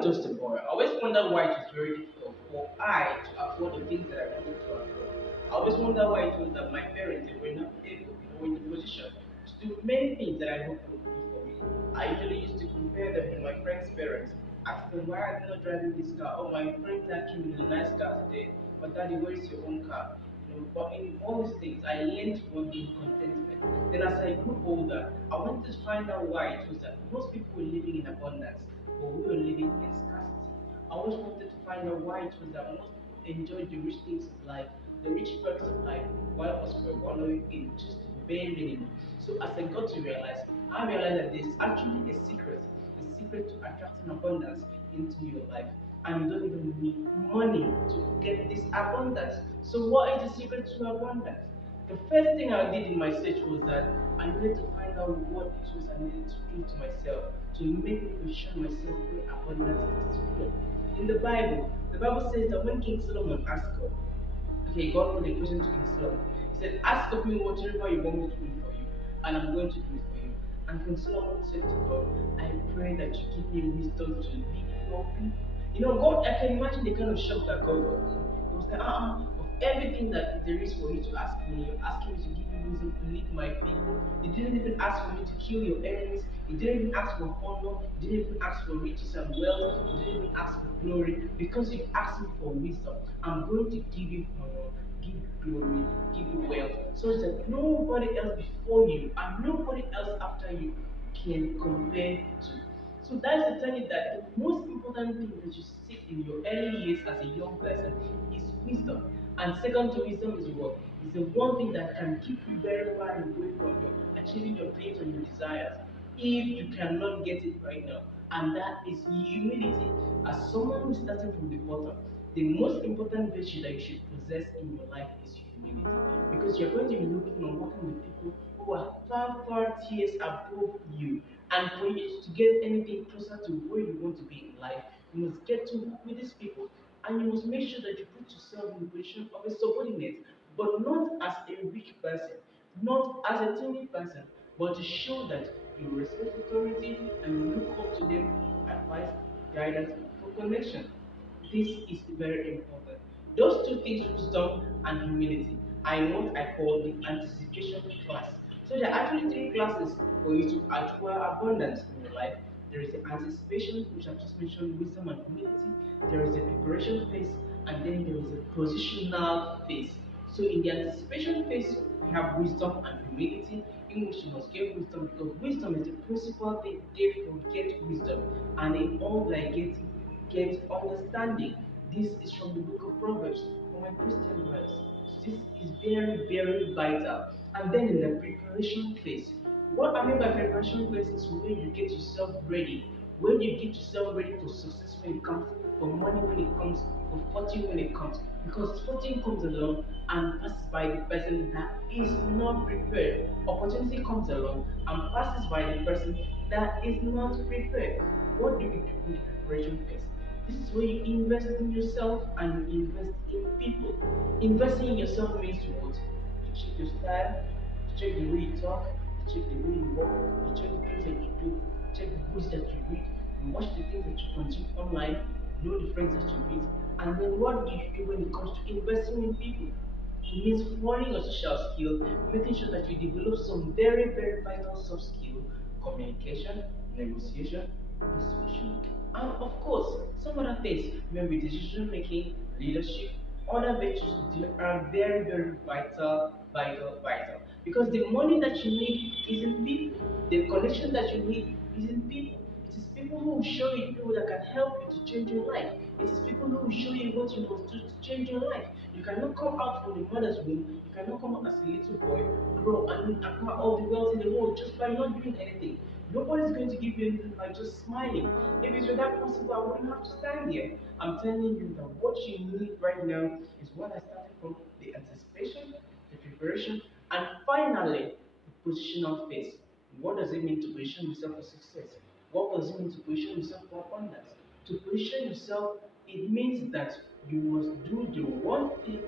was just a boy, I always wondered why it was very difficult for I to afford the things that I wanted to afford. I always wondered why it was that my parents they were not able or in the position to do many things that I hoped would do for me. I usually used to compare them with my friends' parents, ask them why are they not driving this car? Oh, my friend that came in a nice car today, but daddy, where is your own car? But in all these things, I learned one thing, contentment. Then as I grew older, I wanted to find out why it was that most people were living in abundance, but we were living in scarcity. I always wanted to find out why it was that most people enjoyed the rich things of life, the rich perks of life, while us were wallowing in just the bare minimum. So as I got to realize, I realized that there's actually a secret to attracting abundance into your life. And you don't even need money to get this abundance. So what is the secret to abundance? The first thing I did in my search was that I needed to find out what it was I needed to do to myself to make me position myself where abundance is flowing. In the Bible says that when King Solomon asked God, okay, God put a question to King Solomon. He said, ask of me whatever you want me to do for you, and I'm going to do it for you. And King Solomon said to God, I pray that you give me wisdom to lead your people. God, I can imagine the kind of shock that God was in. He was like, of everything that there is for you to ask me, you're asking me to give you wisdom to lead my people. You didn't even ask for me to kill your enemies. You didn't even ask for honor. You didn't even ask for riches and wealth. You didn't even ask for glory. Because you asked me for wisdom, I'm going to give you honor, give you glory, give you wealth, so that nobody else before you and nobody else after you can compare to. So that's to tell you that the most important thing that you seek in your early years as a young person is wisdom. And second to wisdom is what? Is the one thing that can keep you very far away from your achieving your dreams and your desires if you cannot get it right now. And that is humility. As someone who's starting from the bottom, the most important virtue that you should possess in your life is humility. Because you're going to be looking and working with people who are far, far tiers above you. And for you to get anything closer to where you want to be in life, you must get to work with these people. And you must make sure that you put yourself in the position of a subordinate, but not as a weak person, not as a timid person, but to show that you respect authority and you look up to them for advice, guidance, for connection. This is very important. Those two things, wisdom and humility, are in what I call the anticipation class. So there are actually three classes for you to acquire abundance in your life. There is the anticipation, which I've just mentioned, wisdom and humility. There is the preparation phase, and then there is the positional phase. So in the anticipation phase, we have wisdom and humility, in which you must get wisdom because wisdom is the principal thing. Therefore, get wisdom, and in all thy getting, get understanding. This is from the book of Proverbs, for my Christian brothers. This is very, very vital. And then in the preparation phase, what I mean by preparation phase is where you get yourself ready, where you get yourself ready for success when it comes, for money when it comes, for fortune when it comes. Because fortune comes along and passes by the person that is not prepared. Opportunity comes along and passes by the person that is not prepared. What do we do in the preparation phase? This is where you invest in yourself and you invest in people. Investing in yourself means what? You check your style, you check the way you talk, you check the way you walk, you check the things that you do, you check the books that you read, you watch the things that you consume online, you know the friends that you meet, and then what do you do when it comes to investing in people? It means honing your social skill, making sure that you develop some very, very vital soft skill, communication, negotiation, persuasion, and of course, some other things, maybe decision making, leadership, other virtues they are very, very vital, vital, vital. Because the money that you need is in people, the connection that you need is in people. It is people who will show you people that can help you to change your life. It is people who will show you what you must do to change your life. You cannot come out from the mother's womb, you cannot come out as a little boy, grow and acquire all the wealth in the world just by not doing anything. Nobody's going to give you anything by just smiling. If it were that possible, I wouldn't have to stand here. I'm telling you that what you need right now is what I started from, the anticipation, the preparation, and finally, the positional phase. What does it mean to position yourself for success? What does it mean to position yourself for abundance? To position yourself, it means that you must do the one thing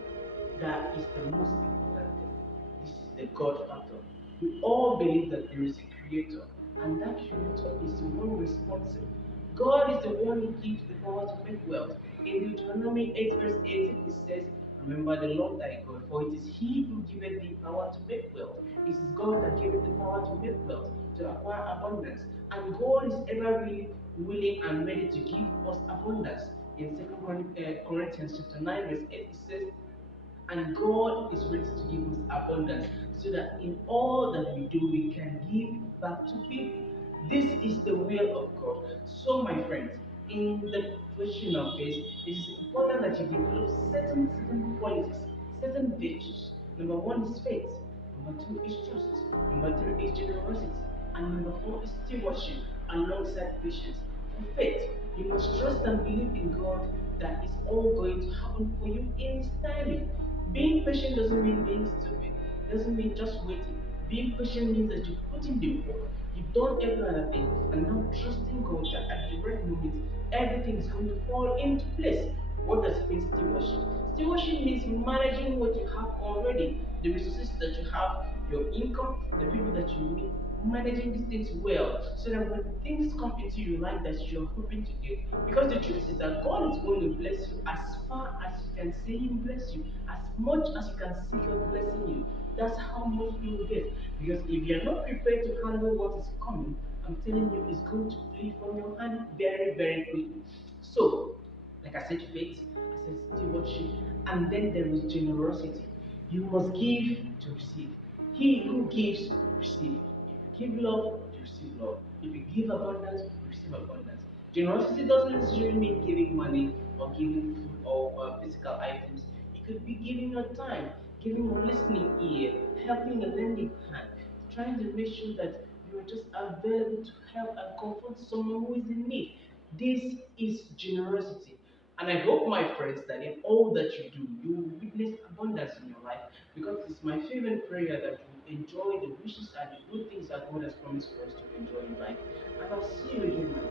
that is the most important thing. This is the God factor. We all believe that there is a creator, and that creator is the one responsible God is the one who gives the power to make wealth. In Deuteronomy 8, verse 18, it says, remember the Lord thy God, for it is He who giveth thee power to make wealth. It is God that giveth the power to make wealth, to acquire abundance. And God is ever really willing and ready to give us abundance. In 2 Corinthians chapter 9, verse 8, it says, and God is ready to give us abundance so that in all that we do, we can give back to people. This is the will of God. So, my friends, in the question of faith, it is important that you develop certain qualities, certain virtues. Number one is faith. Number two is trust. Number three is generosity. And number four is stewardship alongside patience. For faith, you must trust and believe in God that it's all going to happen for you in His timing. Being patient doesn't mean being stupid, doesn't mean just waiting. Being patient means that you put in the work, you've done every other thing, and now trusting God that at the right moment everything is going to fall into place. What does it mean, stewardship? Stewardship means managing what you have already, the resources that you have, your income, the people that you meet, managing these things well so that when things come into your life that you're hoping to get, because the truth is that God is going to bless you as far as you can see Him bless you, as much as you can see God blessing you. That's how much He will get. Because if you're not prepared to handle what is coming, I'm telling you, it's going to flee from your hand very, very quickly. So, like I said, faith, I said stewardship, and then there is generosity. You must give to receive. He who gives, receive. If you give love, you receive love. If you give abundance, you receive abundance. Generosity doesn't necessarily mean giving money or giving food or physical items. It could be giving your time, giving a listening ear, helping a lending hand, trying to make sure that you are just available to help and comfort someone who is in need. This is generosity. And I hope, my friends, that in all that you do, you will witness abundance in your life because it's my favorite prayer that you enjoy the wishes and the good things that God has promised for us to enjoy in life. And I'll see you again, my